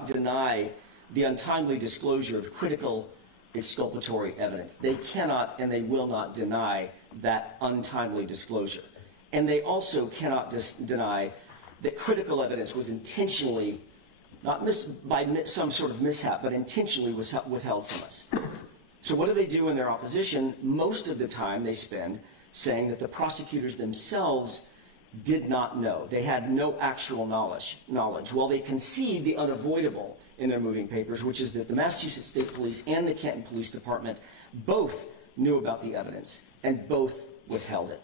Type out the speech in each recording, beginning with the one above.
cannot deny the untimely disclosure of critical exculpatory evidence. They cannot and they will not deny that untimely disclosure. And they also cannot deny that critical evidence was intentionally, not by some sort of mishap, but intentionally was withheld from us. So what do they do in their opposition? Most of the time they spend saying that the prosecutors themselves did not know. They had no actual knowledge. Well, they concede the unavoidable in their moving papers, which is that the Massachusetts State Police and the Canton Police Department both knew about the evidence and both withheld it.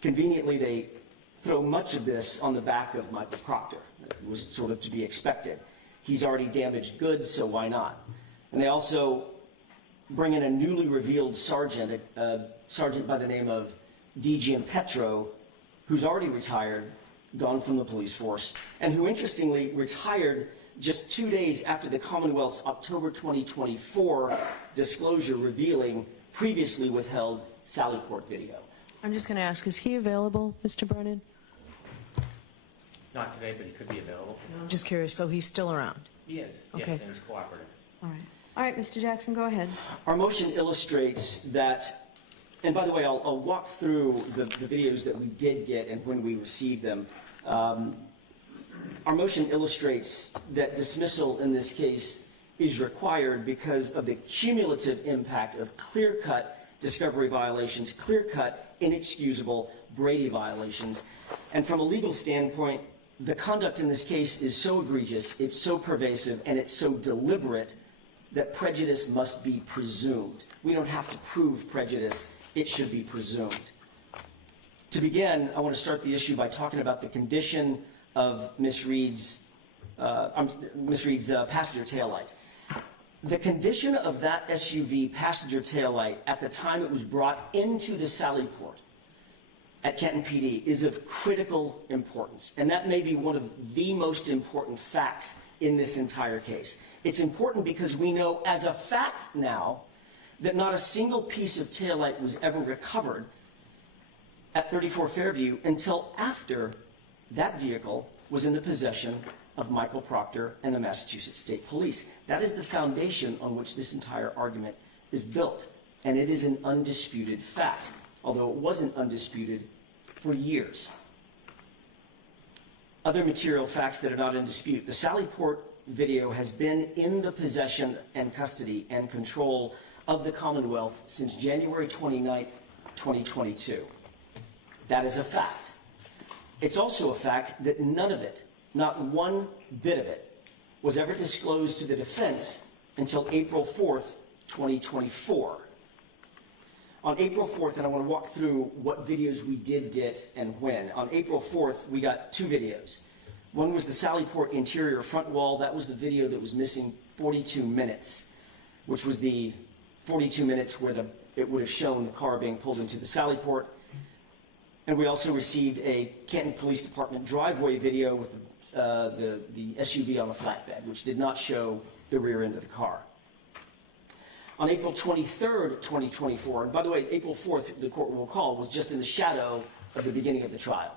Conveniently, they throw much of this on the back of Michael Proctor. It was sort of to be expected. He's already damaged goods, so why not? And they also bring in a newly revealed sergeant, a sergeant by the name of DG Petro, who's already retired, gone from the police force, and who interestingly retired just 2 days after the Commonwealth's October 2024 disclosure revealing previously withheld sallyport video. I'm just going to ask, is he available, Mr. Brennan? Not today, but he could be available. I'm just curious, so he's still around? He is, Okay. yes, and he's cooperative. All right, Mr. Jackson, go ahead. Our motion illustrates that, and by the way, I'll walk through the videos that we did get and when we received them. Our motion illustrates that dismissal in this case is required because of the cumulative impact of clear-cut discovery violations, clear-cut, inexcusable Brady violations. And from a legal standpoint, the conduct in this case is so egregious, it's so pervasive, and it's so deliberate that prejudice must be presumed. We don't have to prove prejudice, it should be presumed. To begin, I want to start the issue by talking about the condition of Ms. Reed's passenger taillight. The condition of that SUV passenger taillight at the time it was brought into the sallyport at Canton PD is of critical importance, and that may be one of the most important facts in this entire case. It's important because we know as a fact now that not a single piece of taillight was ever recovered at 34 Fairview until after that vehicle was in the possession of Michael Proctor and the Massachusetts State Police. That is the foundation on which this entire argument is built, and it is an undisputed fact, although it wasn't undisputed for years. Other material facts that are not in dispute. The sallyport video has been in the possession and custody and control of the Commonwealth since January 29th, 2022. That is a fact. It's also a fact that none of it, not one bit of it, was ever disclosed to the defense until April 4th, 2024. On April 4th, and I want to walk through what videos we did get and when. On April 4th, we got 2 videos. One was the sallyport interior front wall. That was the video that was missing 42 minutes, which was the 42 minutes where it would have shown the car being pulled into the sallyport. And we also received a Canton Police Department driveway video with the SUV on a flatbed, which did not show the rear end of the car. On April 23rd, 2024, and by the way, April 4th, the court will recall, was just in the shadow of the beginning of the trial.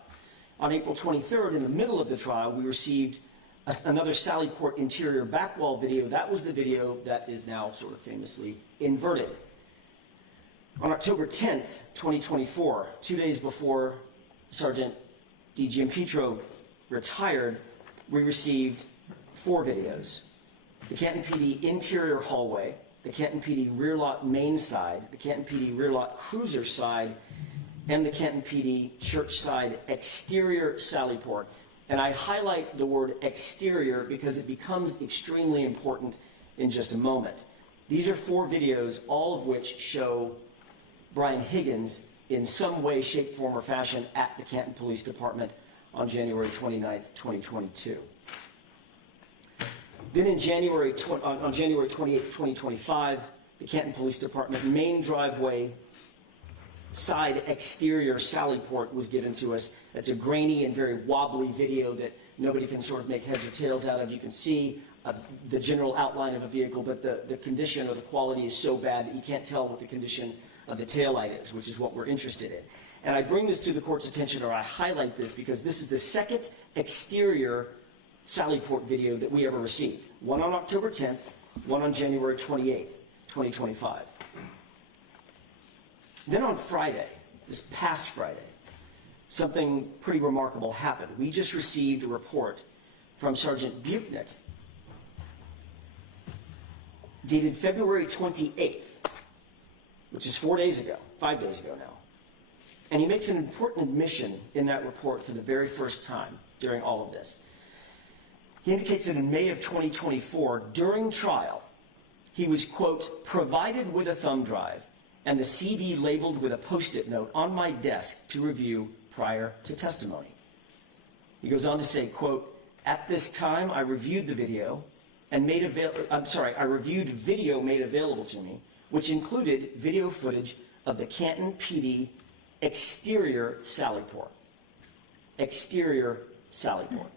On April 23rd, in the middle of the trial, we received another sallyport interior back wall video. That was the video that is now sort of famously inverted. On October 10th, 2024, 2 days before Sergeant DG Petro retired, we received 4 videos. The Canton PD interior hallway, the Canton PD rear lot main side, the Canton PD rear lot cruiser side, and the Canton PD church side exterior sallyport. And I highlight the word exterior because it becomes extremely important in just a moment. These are 4 videos, all of which show Brian Higgins in some way, shape, form, or fashion at the Canton Police Department on January 29th, 2022. Then on January 28th, 2025, the Canton Police Department main driveway side exterior sallyport was given to us. It's a grainy and very wobbly video that nobody can sort of make heads or tails out of. You can see the general outline of a vehicle, but the condition or the quality is so bad that you can't tell what the condition of the taillight is, which is what we're interested in. And I bring this to the court's attention, or I highlight this, because this is the second exterior sallyport video that we ever received. One on October 10th, one on January 28th, 2025. Then on Friday, this past Friday, something pretty remarkable happened. We just received a report from Sergeant Buchnick dated February 28th, which is 5 days ago now. And he makes an important admission in that report for the very first time during all of this. He indicates that in May of 2024, during trial, he was, quote, provided with a thumb drive and the CD labeled with a Post-it note on my desk to review prior to testimony. He goes on to say, quote, at this time I reviewed the video and I reviewed video made available to me, which included video footage of the Canton PD exterior sallyport. Exterior sallyport.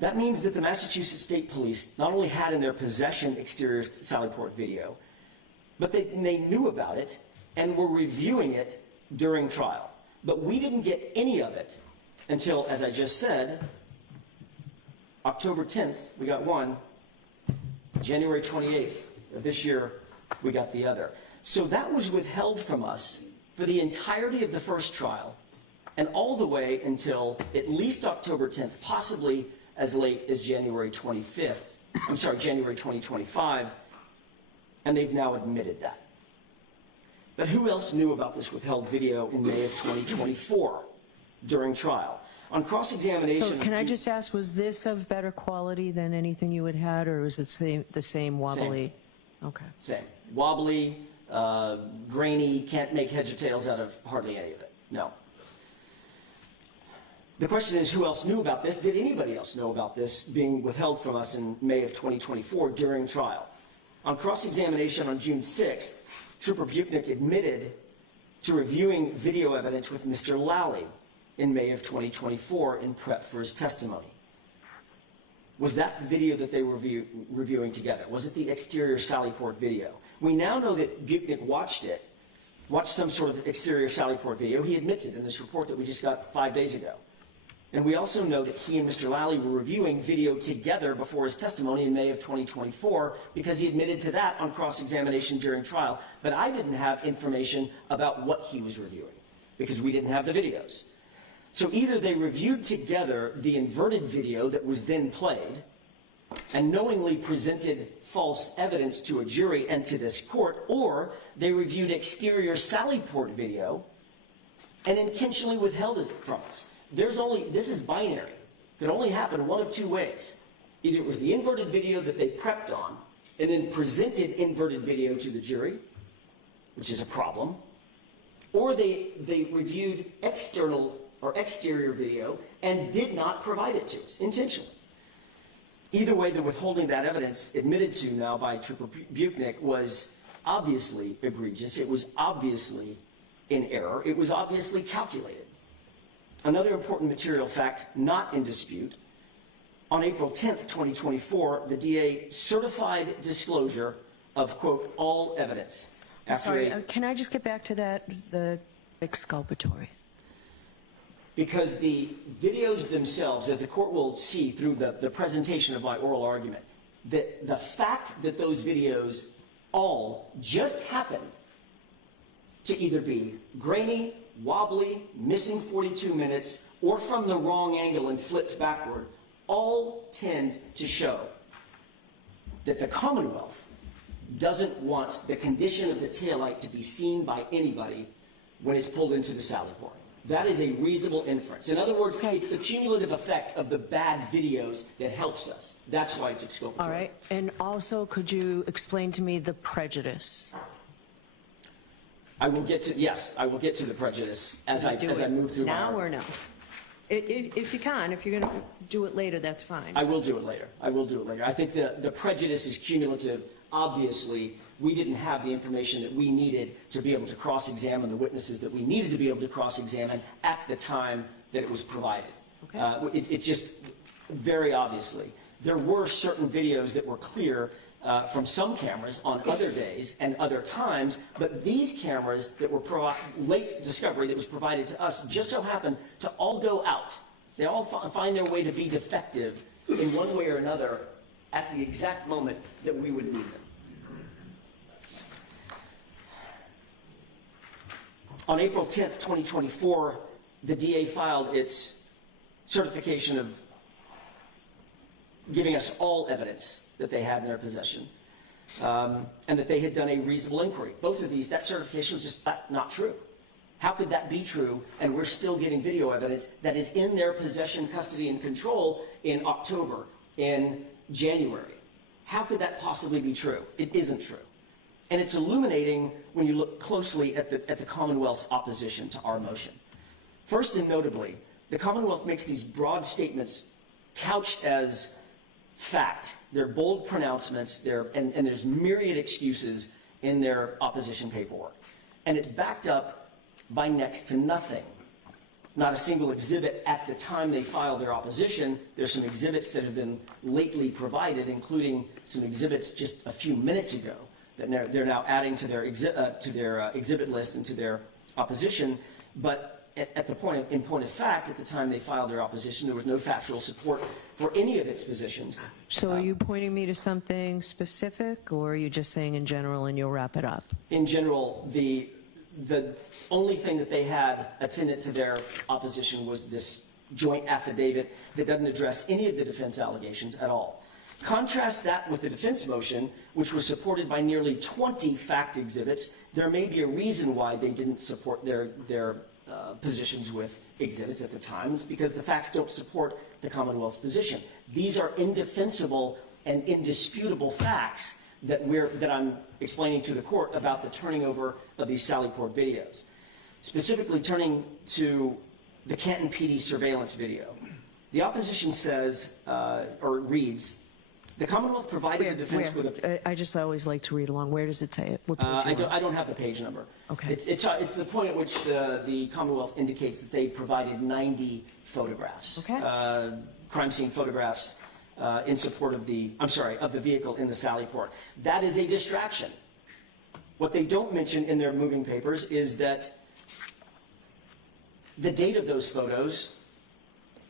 That means that the Massachusetts State Police not only had in their possession exterior sallyport video, but they knew about it and were reviewing it during trial. But we didn't get any of it until, as I just said, October 10th, we got one. January 28th of this year, we got the other. So that was withheld from us for the entirety of the first trial and all the way until at least October 10th, possibly as late as January 2025, and they've now admitted that. But who else knew about this withheld video in May of 2024 during trial? On cross-examination... So can I just ask, was this of better quality than anything you had, or was it the same wobbly? Same. Okay. Same. Wobbly, grainy, can't make heads or tails out of hardly any of it. No. The question is, who else knew about this? Did anybody else know about this being withheld from us in May of 2024 during trial? On cross-examination on June 6th, Trooper Buchnick admitted to reviewing video evidence with Mr. Lally in May of 2024 in prep for his testimony. Was that the video that they were reviewing together? Was it the exterior sallyport video? We now know that Buchnick watched some sort of exterior sallyport video. He admits it in this report that we just got 5 days ago. And we also know that he and Mr. Lally were reviewing video together before his testimony in May of 2024 because he admitted to that on cross-examination during trial. But I didn't have information about what he was reviewing because we didn't have the videos. So either they reviewed together the inverted video that was then played and knowingly presented false evidence to a jury and to this court, or they reviewed exterior sallyport video and intentionally withheld it from us. This is binary. It could only happen one of two ways. Either it was the inverted video that they prepped on and then presented inverted video to the jury, which is a problem, or they reviewed external or exterior video and did not provide it to us intentionally. Either way, the withholding that evidence admitted to now by Trooper Buchnick was obviously egregious. It was obviously in error. It was obviously calculated. Another important material fact not in dispute, on April 10th, 2024, the DA certified disclosure of, quote, all evidence. Can I just get back to that, the exculpatory? Because the videos themselves, as the court will see through the presentation of my oral argument, that the fact that those videos all just happened to either be grainy, wobbly, missing 42 minutes, or from the wrong angle and flipped backward, all tend to show that the Commonwealth doesn't want the condition of the taillight to be seen by anybody when it's pulled into the sallyport. That is a reasonable inference. In other words, it's the cumulative effect of the bad videos that helps us. That's why it's exculpatory. All right. And also, could you explain to me the prejudice? I will get to the prejudice as I move through now my or no? If you can, if you're going to do it later, that's fine. I will do it later. I think the prejudice is cumulative. Obviously, we didn't have the information that we needed to be able to cross-examine the witnesses that we needed to be able to cross-examine at the time that it was provided. Okay. It just, very obviously, there were certain videos that were clear from some cameras on other days and other times, but these cameras that were late discovery that was provided to us just so happened to all go out. They all find their way to be defective in one way or another at the exact moment that we would need them. On April 10th, 2024, the DA filed its certification of giving us all evidence that they had in their possession, and that they had done a reasonable inquiry. Both of these, that certification was just not true. How could that be true, and we're still getting video evidence that is in their possession, custody, and control in October, in January? How could that possibly be true? It isn't true. And it's illuminating when you look closely at the Commonwealth's opposition to our motion. First and notably, the Commonwealth makes these broad statements couched as fact. They're bold pronouncements, and there's myriad excuses in their opposition paperwork. And it's backed up by next to nothing. Not a single exhibit at the time they filed their opposition. There's some exhibits that have been lately provided, including some exhibits just a few minutes ago that they're now adding to their exhibit list and to their opposition. But in point of fact, at the time they filed their opposition, there was no factual support for any of its positions. So are you pointing me to something specific, or are you just saying in general and you'll wrap it up? In general, the only thing that they had attendant to their opposition was this joint affidavit that doesn't address any of the defense allegations at all. Contrast that with the defense motion, which was supported by nearly 20 fact exhibits. There may be a reason why they didn't support their positions with exhibits at the time. It's because the facts don't support the Commonwealth's position. These are indefensible and indisputable facts that I'm explaining to the court about the turning over of these sallyport videos. Specifically turning to the Canton PD surveillance video. The opposition says, or reads, the Commonwealth provided the defense with a... I just always like to read along. Where does it say it? What page I don't have the page number. Okay. It's the point at which the Commonwealth indicates that they provided 90 photographs. Okay. Crime scene photographs in support of the vehicle in the sallyport. That is a distraction. What they don't mention in their moving papers is that the date of those photos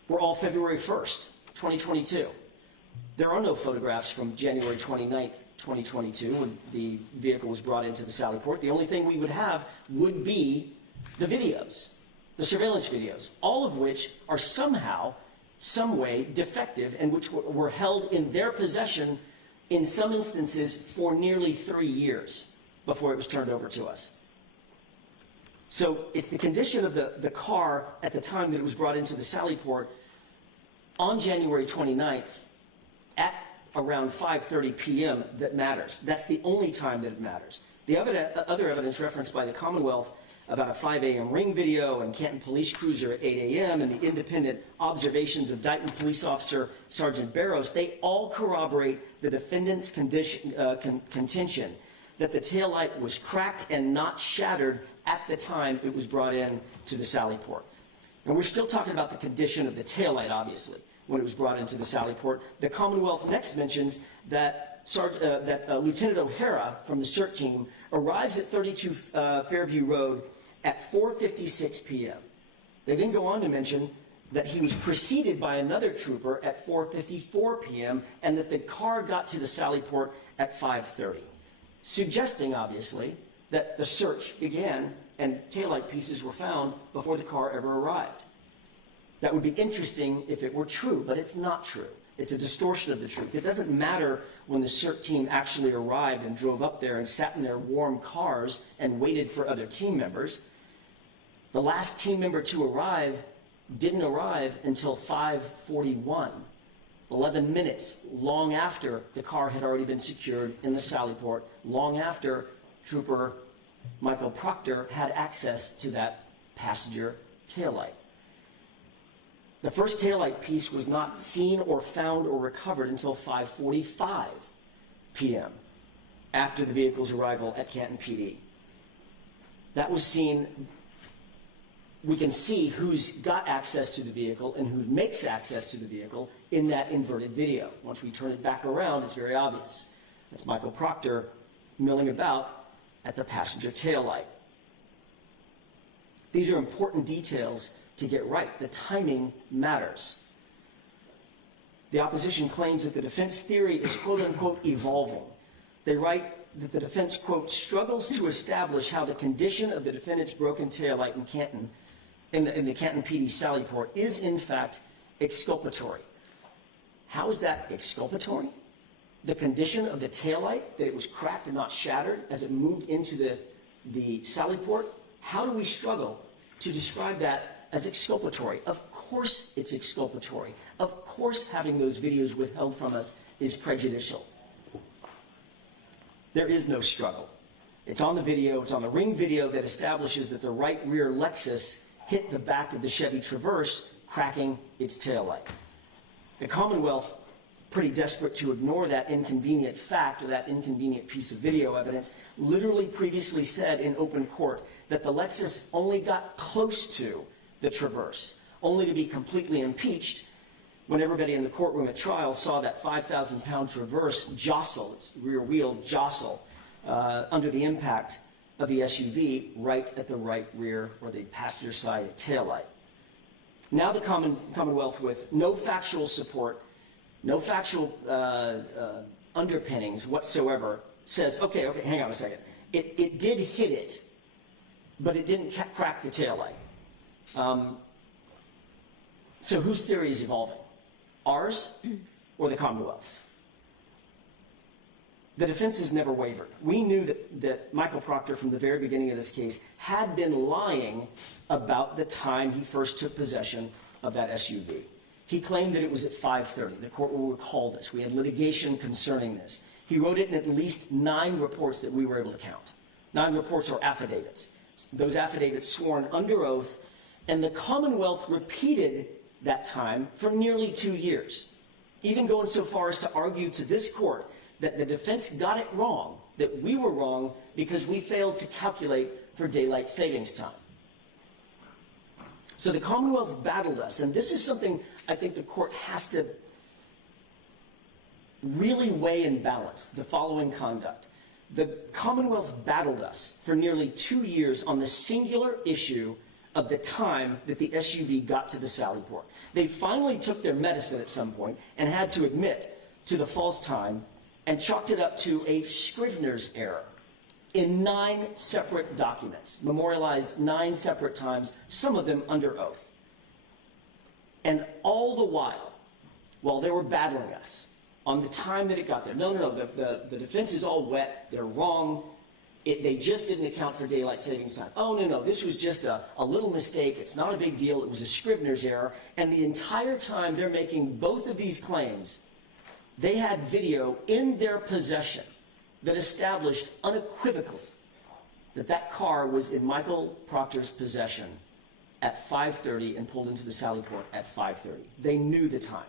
were all February 1st, 2022. There are no photographs from January 29th, 2022, when the vehicle was brought into the sallyport. The only thing we would have would be the videos, the surveillance videos, all of which are somehow, some way defective, and which were held in their possession in some instances for nearly 3 years before it was turned over to us. So it's the condition of the car at the time that it was brought into the sallyport on January 29th at around 5:30 p.m. that matters. That's the only time that it matters. The other evidence referenced by the Commonwealth about a 5 a.m. ring video and Canton police cruiser at 8 a.m. and the independent observations of Dighton police officer Sergeant Barrows, they all corroborate the defendant's contention that the taillight was cracked and not shattered at the time it was brought in to the sallyport. And we're still talking about the condition of the taillight, obviously, when it was brought into the sallyport. The Commonwealth next mentions that Lieutenant O'Hara from the CERT team arrives at 32 Fairview Road at 4:56 p.m. They then go on to mention that he was preceded by another trooper at 4:54 p.m. and that the car got to the sallyport at 5:30, suggesting, obviously, that the search began and taillight pieces were found before the car ever arrived. That would be interesting if it were true, but it's not true. It's a distortion of the truth. It doesn't matter when the CERT team actually arrived and drove up there and sat in their warm cars and waited for other team members. The last team member to arrive didn't arrive until 5:41, 11 minutes, long after the car had already been secured in the sallyport, long after Trooper Michael Proctor had access to that passenger taillight. The first taillight piece was not seen or found or recovered until 5:45 p.m. after the vehicle's arrival at Canton PD. That was seen. We can see who's got access to the vehicle and who makes access to the vehicle in that inverted video. Once we turn it back around, it's very obvious. That's Michael Proctor milling about at the passenger taillight. These are important details to get right. The timing matters. the opposition claims that the defense theory is quote-unquote evolving. They write that the defense, quote, struggles to establish how the condition of the defendant's broken taillight in Canton, in the Canton PD sallyport, is in fact exculpatory. How is that exculpatory? The condition of the taillight, that it was cracked and not shattered as it moved into the sallyport? How do we struggle to describe that as exculpatory? Of course it's exculpatory. Of course having those videos withheld from us is prejudicial. There is no struggle. It's on the video, it's on the Ring video that establishes that the right rear Lexus hit the back of the Chevy Traverse, cracking its taillight. The Commonwealth, pretty desperate to ignore that inconvenient fact or that inconvenient piece of video evidence, literally previously said in open court that the Lexus only got close to the Traverse, only to be completely impeached when everybody in the courtroom at trial saw that 5,000-pound Traverse jostle, its rear wheel jostle, under the impact of the SUV right at the right rear or the passenger side taillight. Now the Commonwealth, with no factual support, no factual underpinnings whatsoever, says, okay, hang on a second. It did hit it, but it didn't crack the taillight. So whose theory is evolving? Ours or the Commonwealth's? The defense has never wavered. We knew that Michael Proctor, from the very beginning of this case, had been lying about the time he first took possession of that SUV. He claimed that it was at 5:30. The court will recall this. We had litigation concerning this. He wrote it in at least 9 reports that we were able to count. 9 reports or affidavits. Those affidavits sworn under oath, and the Commonwealth repeated that time for nearly 2 years, even going so far as to argue to this court that the defense got it wrong, that we were wrong because we failed to calculate for daylight savings time. So the Commonwealth battled us, and this is something I think the court has to really weigh and balance, the following conduct. The Commonwealth battled us for nearly 2 years on the singular issue of the time that the SUV got to the sallyport. They finally took their medicine at some point and had to admit to the false time and chalked it up to a Scrivener's error in 9 separate documents, memorialized 9 separate times, some of them under oath. And all the while they were battling us on the time that it got there, no, the defense is all wet, they're wrong, they just didn't account for daylight savings time. Oh, no, this was just a little mistake, it's not a big deal, it was a Scrivener's error. And the entire time they're making both of these claims, they had video in their possession that established unequivocally that that car was in Michael Proctor's possession at 5:30 and pulled into the sallyport at 5:30. They knew the time.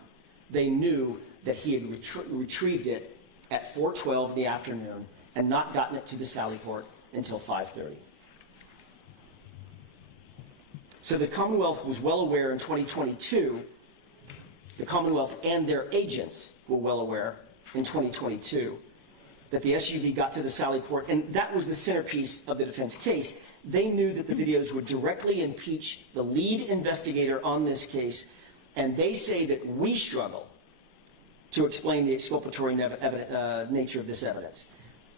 They knew that he had retrieved it at 4:12 in the afternoon and not gotten it to the sallyport until 5:30. So the Commonwealth was well aware in 2022, the Commonwealth and their agents were well aware in 2022 that the SUV got to the sallyport, and that was the centerpiece of the defense case. They knew that the videos would directly impeach the lead investigator on this case, and they say that we struggle to explain the exculpatory nature of this evidence.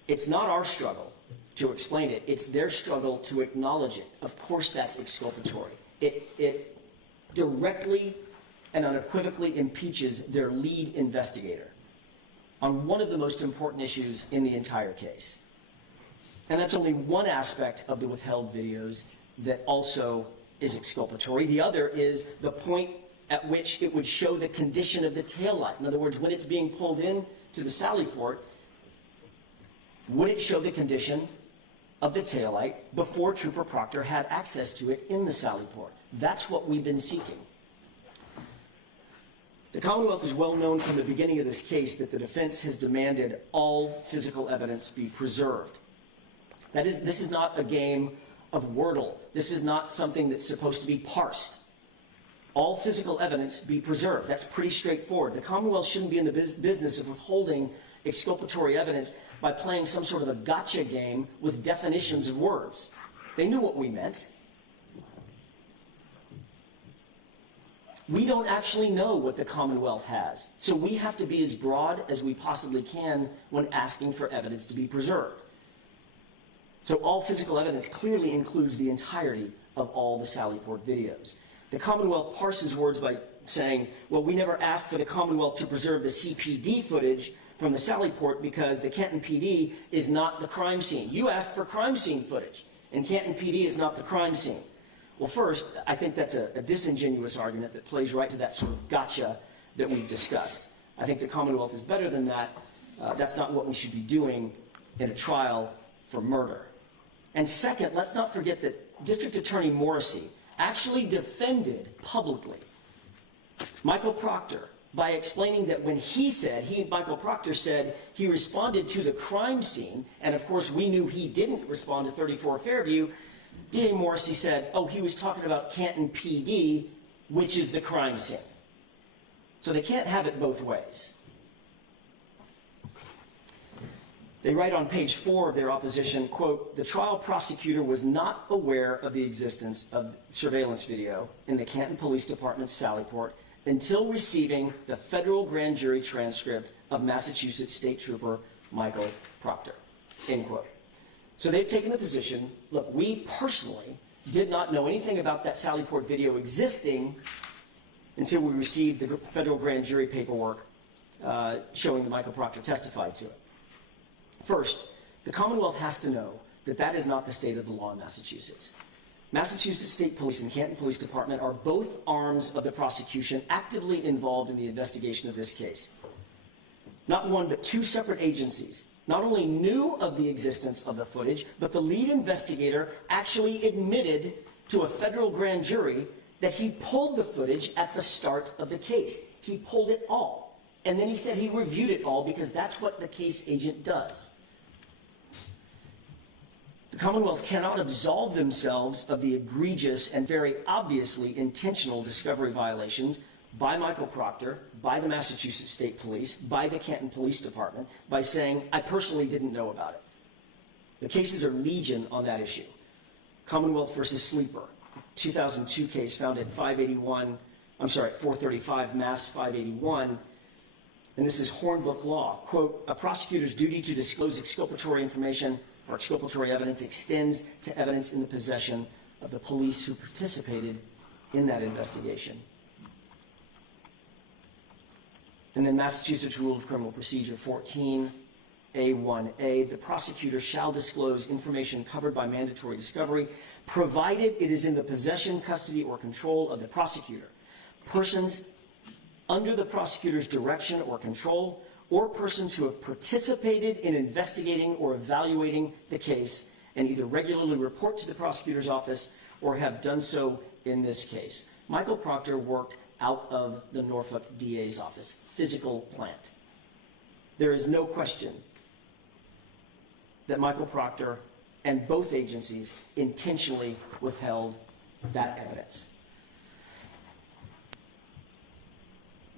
It's not our struggle to explain it, it's their struggle to acknowledge it. Of course that's exculpatory. It directly and unequivocally impeaches their lead investigator on one of the most important issues in the entire case. And that's only one aspect of the withheld videos that also is exculpatory. The other is the point at which it would show the condition of the taillight. In other words, when it's being pulled in to the sallyport, would it show the condition of the taillight before Trooper Proctor had access to it in the sallyport? That's what we've been seeking. The Commonwealth is well known from the beginning of this case that the defense has demanded all physical evidence be preserved. That is, this is not a game of Wordle. This is not something that's supposed to be parsed. All physical evidence be preserved. That's pretty straightforward. The Commonwealth shouldn't be in the business of withholding exculpatory evidence by playing some sort of a gotcha game with definitions of words. They knew what we meant. We don't actually know what the Commonwealth has, so we have to be as broad as we possibly can when asking for evidence to be preserved. So all physical evidence clearly includes the entirety of all the sallyport videos. The Commonwealth parses words by saying, well, we never asked for the Commonwealth to preserve the CPD footage from the sallyport because the Canton PD is not the crime scene. You asked for crime scene footage, and Canton PD is not the crime scene. Well, first, I think that's a disingenuous argument that plays right to that sort of gotcha that we've discussed. I think the Commonwealth is better than that. That's not what we should be doing in a trial for murder. And second, let's not forget that District Attorney Morrissey actually defended publicly Michael Proctor by explaining that when Michael Proctor said he responded to the crime scene, and of course we knew he didn't respond to 34 Fairview, D.A. Morrissey said, oh, he was talking about Canton PD, which is the crime scene. So they can't have it both ways. They write on page 4 of their opposition, quote, the trial prosecutor was not aware of the existence of surveillance video in the Canton Police Department's sallyport until receiving the federal grand jury transcript of Massachusetts State Trooper Michael Proctor, end quote. So they've taken the position, look, we personally did not know anything about that sallyport video existing until we received the federal grand jury paperwork showing that Michael Proctor testified to it. First, the Commonwealth has to know that that is not the state of the law in Massachusetts. Massachusetts State Police and Canton Police Department are both arms of the prosecution actively involved in the investigation of this case. Not one, but two separate agencies not only knew of the existence of the footage, but the lead investigator actually admitted to a federal grand jury that he pulled the footage at the start of the case. He pulled it all. And then he said he reviewed it all because that's what the case agent does. The Commonwealth cannot absolve themselves of the egregious and very obviously intentional discovery violations by Michael Proctor, by the Massachusetts State Police, by the Canton Police Department, by saying, I personally didn't know about it. The cases are legion on that issue. Commonwealth versus Sleeper, 2002 case found at 435 Mass 581, and this is Hornbook law. Quote, a prosecutor's duty to disclose exculpatory information or exculpatory evidence extends to evidence in the possession of the police who participated in that investigation. And then Massachusetts Rule of Criminal Procedure 14A1A, the prosecutor shall disclose information covered by mandatory discovery, provided it is in the possession, custody, or control of the prosecutor. Persons under the prosecutor's direction or control, or persons who have participated in investigating or evaluating the case and either regularly report to the prosecutor's office or have done so in this case. Michael Proctor worked out of the Norfolk DA's office, physical plant. There is no question that Michael Proctor and both agencies intentionally withheld that evidence.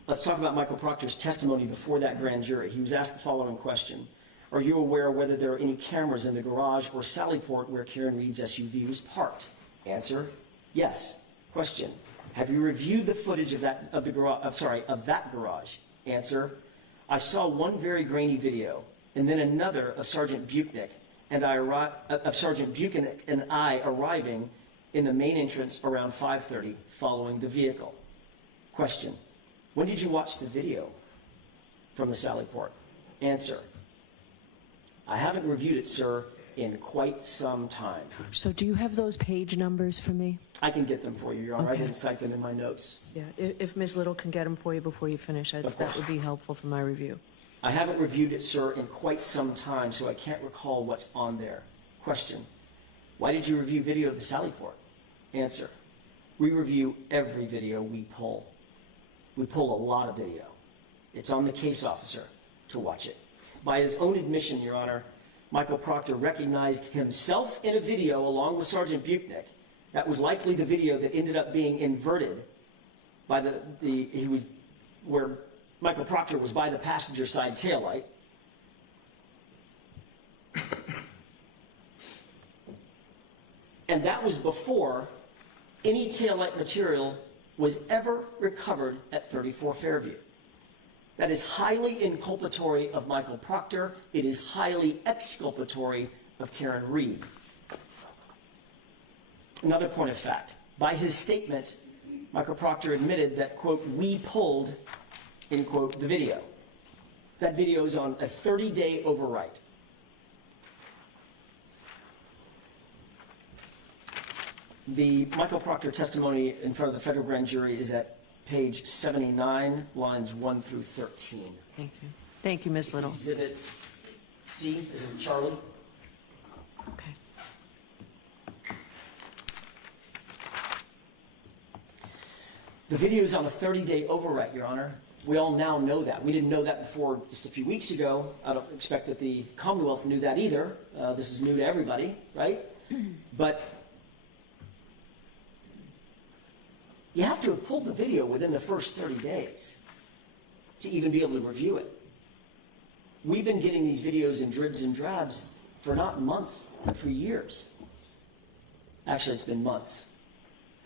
Let's talk about Michael Proctor's testimony before that grand jury. He was asked the following question. Are you aware whether there are any cameras in the garage or sallyport where Karen Reed's SUV was parked? Answer, yes. Question, have you reviewed the footage of that garage? Answer, I saw one very grainy video and then another of Sergeant Buchanan and I arriving in the main entrance around 5:30 following the vehicle. Question, when did you watch the video from the sallyport? Answer, I haven't reviewed it, sir, in quite some time. So do you have those page numbers for me? I can get them for you, Your Honor. Okay. I didn't cite them in my notes. Yeah, if Ms. Little can get them for you before you finish, that would be helpful for my review. I haven't reviewed it, sir, in quite some time, so I can't recall what's on there. Question, why did you review video of the sallyport? Answer, we review every video we pull. We pull a lot of video. It's on the case officer to watch it. By his own admission, Your Honor, Michael Proctor recognized himself in a video along with Sergeant Buchanan. That was likely the video that ended up being inverted by where Michael Proctor was by the passenger side taillight. And that was before any taillight material was ever recovered at 34 Fairview. That is highly inculpatory of Michael Proctor. It is highly exculpatory of Karen Reed. Another point of fact. By his statement, Michael Proctor admitted that, quote, we pulled, end quote, the video. That video is on a 30-day overwrite. The Michael Proctor testimony in front of the federal grand jury is at page 79, lines 1 through 13. Thank you. Thank you, Ms. Little. Exhibit C, is it Charlie? Okay. The video is on a 30-day overwrite, Your Honor. We all now know that. We didn't know that before just a few weeks ago. I don't expect that the Commonwealth knew that either. This is new to everybody, right? But you have to have pulled the video within the first 30 days to even be able to review it. We've been getting these videos in dribs and drabs for not months, but for years. Actually, it's been months.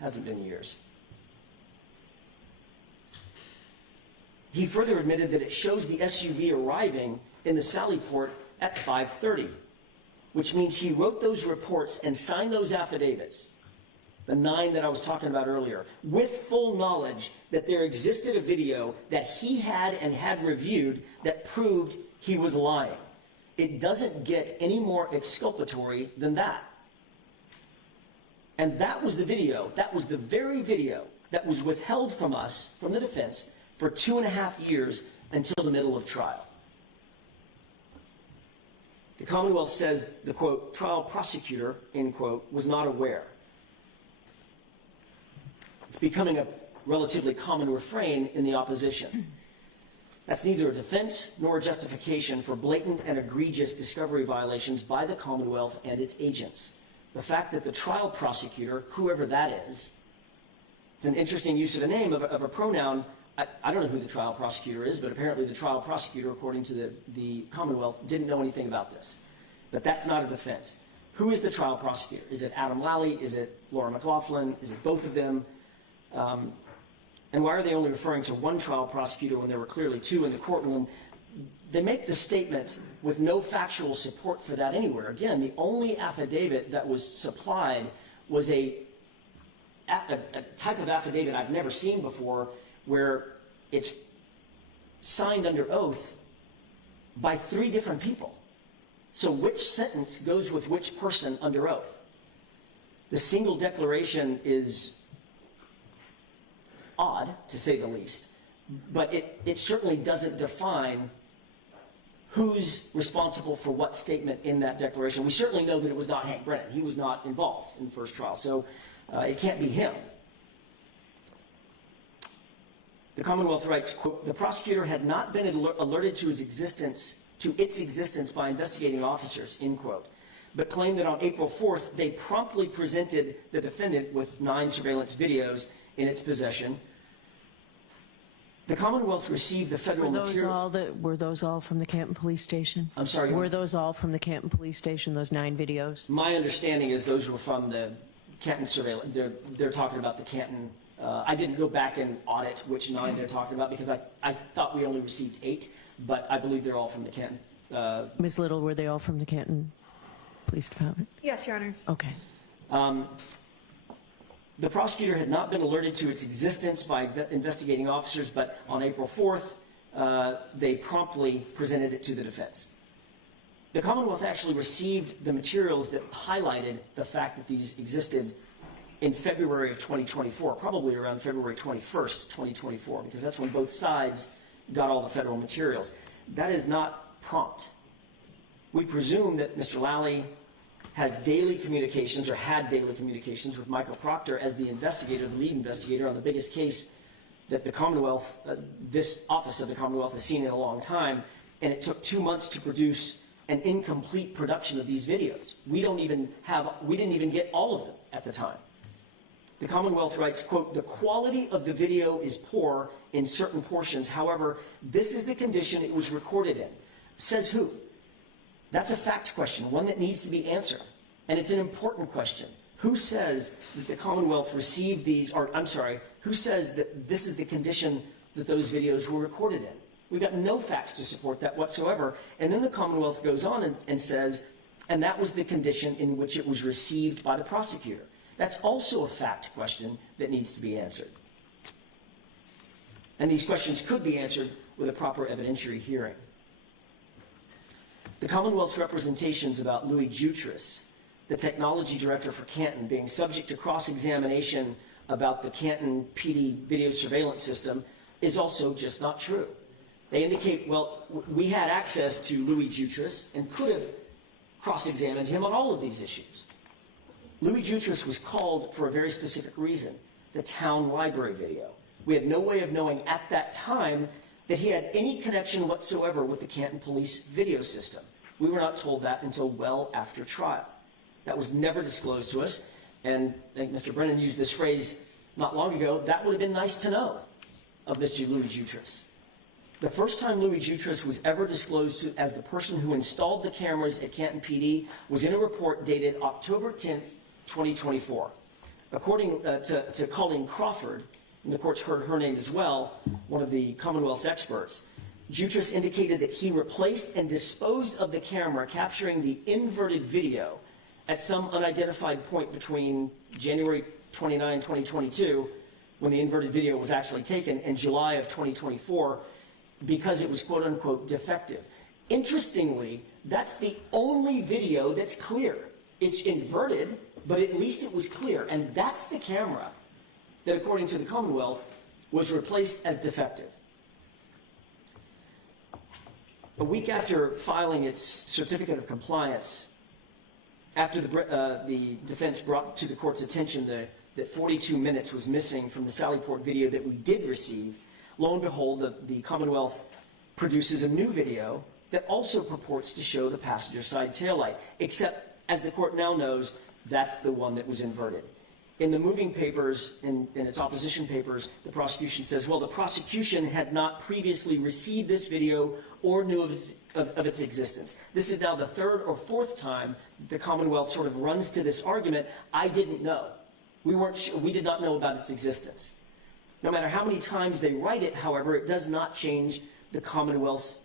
Hasn't been years. He further admitted that it shows the SUV arriving in the sallyport at 5:30, which means he wrote those reports and signed those affidavits, the 9 that I was talking about earlier, with full knowledge that there existed a video that he had and had reviewed that proved he was lying. It doesn't get any more exculpatory than that. And that was the video, that was the very video that was withheld from us, from the defense, for 2.5 years until the middle of trial. The Commonwealth says the, quote, trial prosecutor, end quote, was not aware. It's becoming a relatively common refrain in the opposition. That's neither a defense nor a justification for blatant and egregious discovery violations by the Commonwealth and its agents. The fact that the trial prosecutor, whoever that is, it's an interesting use of a name, of a pronoun. I don't know who the trial prosecutor is, but apparently the trial prosecutor, according to the Commonwealth, didn't know anything about this. But that's not a defense. Who is the trial prosecutor? Is it Adam Lally? Is it Laura McLaughlin? Is it both of them? And why are they only referring to one trial prosecutor when there were clearly 2 in the courtroom? They make the statement with no factual support for that anywhere. Again, the only affidavit that was supplied was a type of affidavit I've never seen before, where it's signed under oath by 3 different people. So which sentence goes with which person under oath? The single declaration is odd, to say the least, but it certainly doesn't define who's responsible for what statement in that declaration. We certainly know that it was not Hank Brennan. He was not involved in the first trial, so it can't be him. The Commonwealth writes, quote, the prosecutor had not been alerted to its existence by investigating officers, end quote, but claimed that on April 4th, they promptly presented the defendant with 9 surveillance videos in its possession. The Commonwealth received the federal materials. Were those all from the Canton Police Station? I'm sorry? Were those all from the Canton Police Station, those 9 videos? My understanding is those were from the Canton surveillance. They're talking about the Canton. I didn't go back and audit which 9 they're talking about because I thought we only received 8, but I believe they're all from the Canton. Ms. Little, were they all from the Canton Police Department? Yes, Your Honor. Okay. The prosecutor had not been alerted to its existence by investigating officers, but on April 4th, they promptly presented it to the defense. The Commonwealth actually received the materials that highlighted the fact that these existed in February of 2024, probably around February 21st, 2024, because that's when both sides got all the federal materials. That is not prompt. We presume that Mr. Lally has daily communications, or had daily communications, with Michael Proctor as the investigator, the lead investigator on the biggest case that the Commonwealth, this office of the Commonwealth has seen in a long time, and it took 2 months to produce an incomplete production of these videos. We didn't even get all of them at the time. The Commonwealth writes, quote, the quality of the video is poor in certain portions. However, this is the condition it was recorded in. Says who? That's a fact question, one that needs to be answered. And it's an important question. Who says that the Commonwealth received these, or I'm sorry, who says that this is the condition that those videos were recorded in? We've got no facts to support that whatsoever. And then the Commonwealth goes on and says, and that was the condition in which it was received by the prosecutor. That's also a fact question that needs to be answered. And these questions could be answered with a proper evidentiary hearing. The Commonwealth's representations about Louis Jutras, the technology director for Canton, being subject to cross-examination about the Canton PD video surveillance system is also just not true. They indicate, well, we had access to Louis Jutras and could have cross-examined him on all of these issues. Louis Jutras was called for a very specific reason, the town library video. We had no way of knowing at that time that he had any connection whatsoever with the Canton Police video system. We were not told that until well after trial. That was never disclosed to us, and I think Mr. Brennan used this phrase not long ago, that would have been nice to know of Mr. Louis Jutras. The first time Louis Jutras was ever disclosed to as the person who installed the cameras at Canton PD was in a report dated October 10th, 2024. According to Colleen Crawford, and the court's heard her name as well, one of the Commonwealth's experts, Jutras indicated that he replaced and disposed of the camera capturing the inverted video at some unidentified point between January 29, 2022, when the inverted video was actually taken, and July of 2024, because it was quote-unquote defective. Interestingly, that's the only video that's clear. It's inverted, but at least it was clear, and that's the camera that, according to the Commonwealth, was replaced as defective. A week after filing its certificate of compliance, after the defense brought to the court's attention that 42 minutes was missing from the sallyport video that we did receive, lo and behold, the Commonwealth produces a new video that also purports to show the passenger side taillight, except, as the court now knows, that's the one that was inverted. In the moving papers, in its opposition papers, the prosecution says, well, the prosecution had not previously received this video or knew of its existence. This is now the third or fourth time the Commonwealth sort of runs to this argument, I didn't know. We did not know about its existence. No matter how many times they write it, however, it does not change the Commonwealth's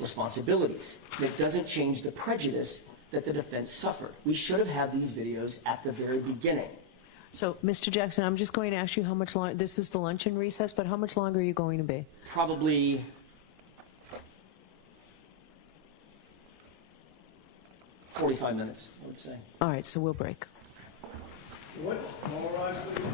responsibilities. It doesn't change the prejudice that the defense suffered. We should have had these videos at the very beginning. So, Mr. Jackson, I'm just going to ask you how much longer, this is the luncheon recess, but how much longer are you going to be? Probably 45 minutes, I would say. All right, so we'll break. What? Memorize, please.